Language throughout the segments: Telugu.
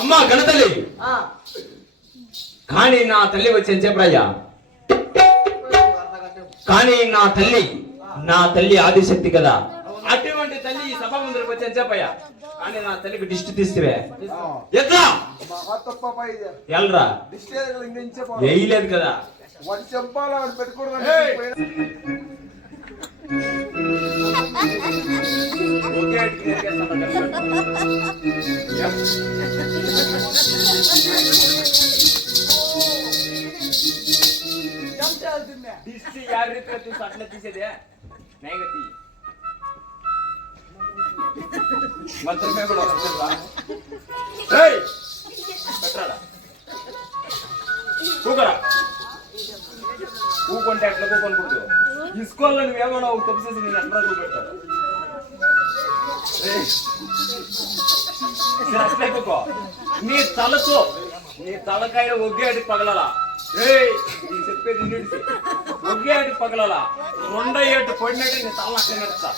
అమ్మా గణతల్లి కానీ నా తల్లి వచ్చేంత చెప్పరయ్యా. కానీ నా తల్లి ఆదిశక్తి కదా, అటువంటి తల్లి ఈ సభ ముందరకు వచ్చేంత చెప్పయ్యా. కానీ నా తల్లికి దిష్టి తీస్తే ఎట్లా ఎల్రా వేయలేదు కదా. అట్లా తీసేదే నేగతి మాత్రమే కూడా కూకరా కూకుంటే ఎట్లా కూకొనుకుంటు ఇసుకోవాలి. నువ్వేమన్నా తప్పిసేసి నేను ఎట్లా కూపెట్టాను అట్లే కూకో. నీ తలతో నీ తలకాయ ఒగ్గేటి పగలలా. నేను చెప్పేది నిడిసి ఒగ్గేటి పగలలా. 2 ఏటు పడినట్టు నీ తల అట్లా నడుస్తా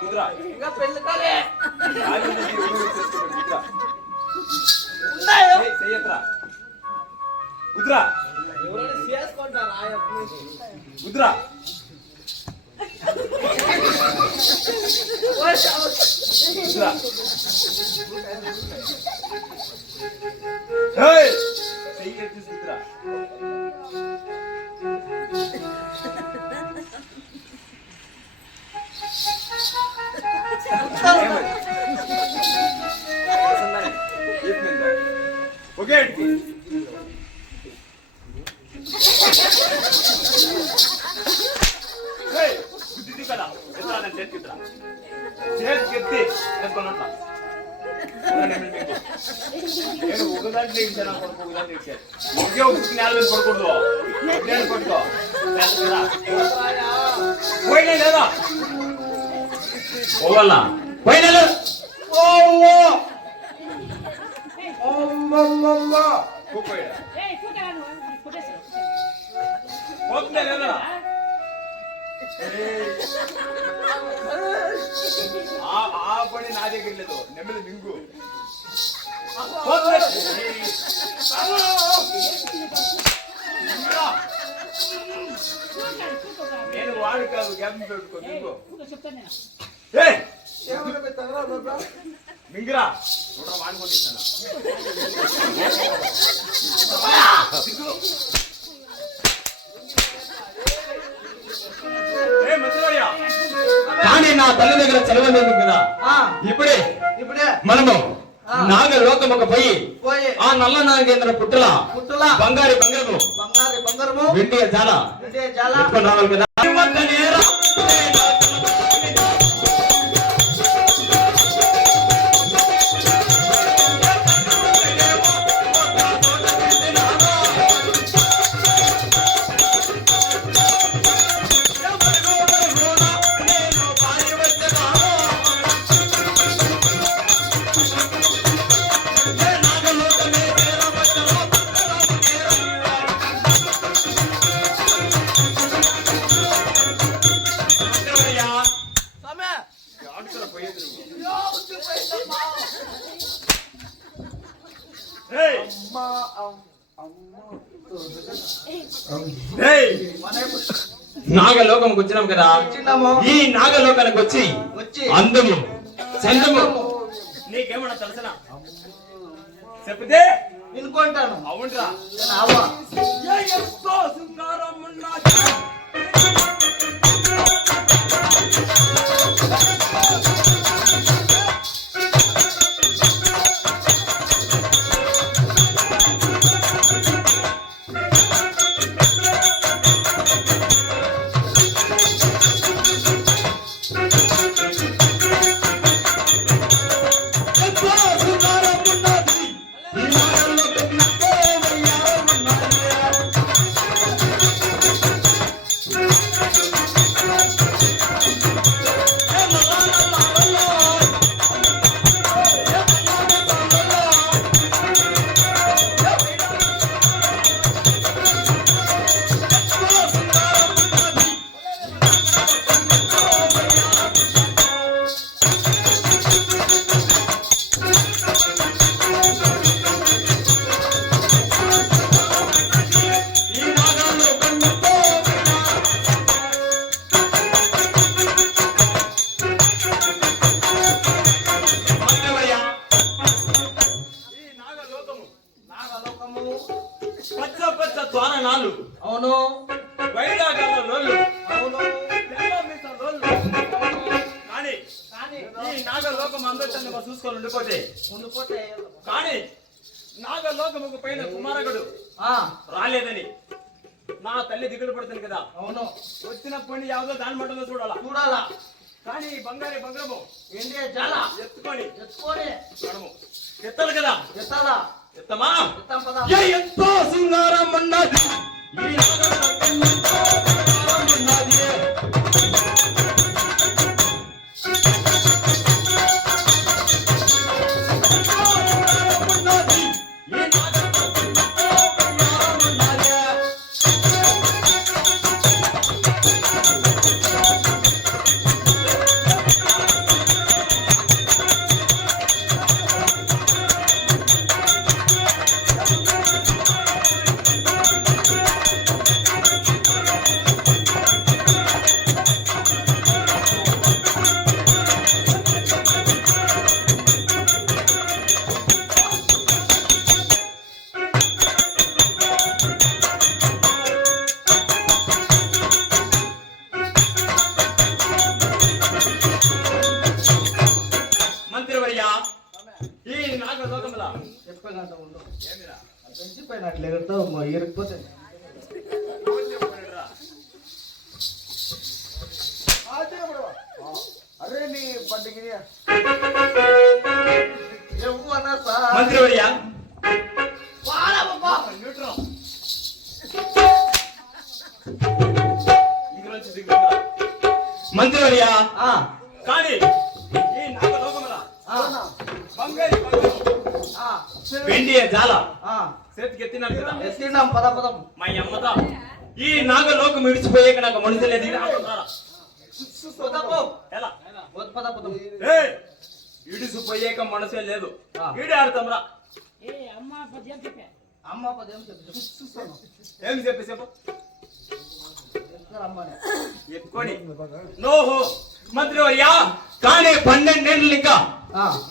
కుదురా. చెయ్యట్రా కుదురా కుదురా. తీసుకురా ఓకే బుద్ధి కదా చేతికిద్రా చేతికెత్తి వేసుకున్నట్లా నేను ఒకదాంట్లో ఇచ్చాను కొడుకు ఒకదాంట్లో ఇచ్చాను. ఒకే ఒక నేల మీద పడకూడదు. నేను పట్టుకో పోయినా లేదా పోవాలా పోయినా పోతుందా లేదా ఆ పని నా దగ్గర లేదు. నెమ్మది మింగు నేను వాడు కాదు గ్యాప్ పెట్టుకో మింగు మింగిరా చూడ వాడుకుంటున్నా. కానీ నా తల్లి దగ్గర చదవలేదు కదా. ఇప్పుడే మనము నాగలోకముకు పోయి ఆ నల్ల నాగేంద్ర పుట్టల బంగారి బంగారము వెండి జాల రావాలి కదా. నాగలోకం వచ్చినాం కదా. ఈ నాగలోకానికి వచ్చి అందము చందము నీకేమన్నా తెలుసనా చెప్తే వినుకుంటాను. అవునరా పచ్చ పచ్చ తోరణాలు, అవును వైరాగాల రోళ్ళు, అవును తెల్ల మీసం రోళ్ళు. కానీ ఈ నాగలోకం అందరినీ మనం చూసుకొని ఉండిపోతే కానీ నాగలోకముకు పైన కుమారకుడు రాలేదని నా తల్లి దిగులు పడుతుంది కదా. అవును వచ్చినప్పటి యావదో దాని మట్టంలో చూడాలా. కానీ బంగారే బంగారము ఏంటి చాలా ఎత్తుకొని మనము ఎత్తాలి కదా. ఎత్తమా ఎంతో సింగారం అన్నది ఈ నాగలోకం ఎంతో బంగారం ఉన్నది. ఈ నాగలోకంలో చెప్పగలంట ఉండు పెంచిపోయినట్లు ఎగురుతో ఇరిగిపోతే అరే నీ బండికి మంత్రివర్యా మంత్రివర్యా కానీ ఈ నాగలోకంలో బంగారి వెండి జాల చేతికి ఎత్తినారు కదా. ఎత్తినాం పదం మా అమ్మతో ఈ నాగలోకం విడిచిపోయాక నాకు మనసు లేదు. ఇడిసిపోయాక మనసే లేదు. ఈడే ఆడతాంరా. ఏం చెప్పి చెప్పు ఎత్తుకొని నోహో మంత్రి అయ్యా. కానీ 12 ఏళ్ళు ఇంకా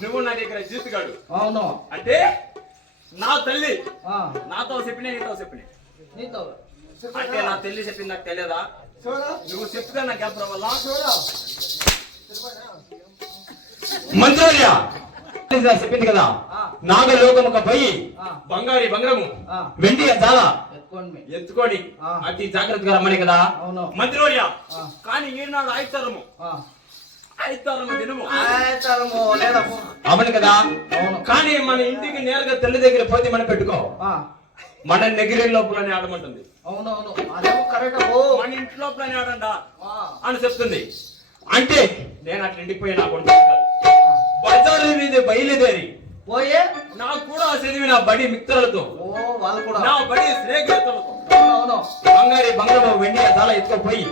నువ్వు నా దగ్గర జీతుగాడు. అవును అంటే నా తల్లి నాతో చెప్పినా నీతో అంటే నా తల్లి చెప్పింది నాకు తెలియదా? నువ్వు చెప్తే నాకు చెప్పడం వల్ల మంత్రియా చెప్పింది కదా. నాగలోకముక పోయి బంగారి బంగారము వెండి చాలా ఎత్తుకొని అతి జాగ్రత్తగా రమ్మని కదా మంత్రివర్య. కానీ ఈనాడు ఆయితారము దినము అవును కదా. కానీ మన ఇంటికి నేరుగా తల్లి దగ్గర పోతే మనం పెట్టుకో మన నెగిరి లోపలనే ఆడమంటుంది. అవునవును అదేమో కరెక్ట్. మన ఇంటి లోపలనే ఆడంట అని చెప్తుంది. అంటే నేను అట్లా ఇంటికి పోయి నాకు బజారు మీద బయలుదేరి పోయే నాకు కూడా చదివి నా బడి మిత్రులతో వాళ్ళు కూడా నా బడి స్నేహితులతో బంగారి బంగారం వెండి చాలా ఎత్తుకపోయి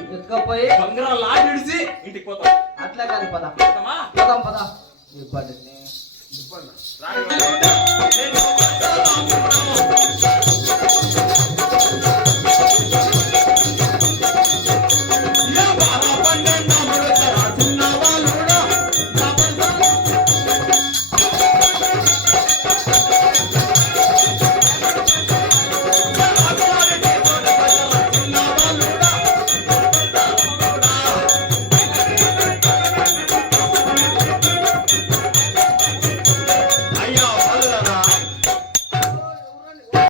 బంగారాలు ఆడిడిసి ఇంటికి పోతాం. అట్లా కాదు పద పదం పద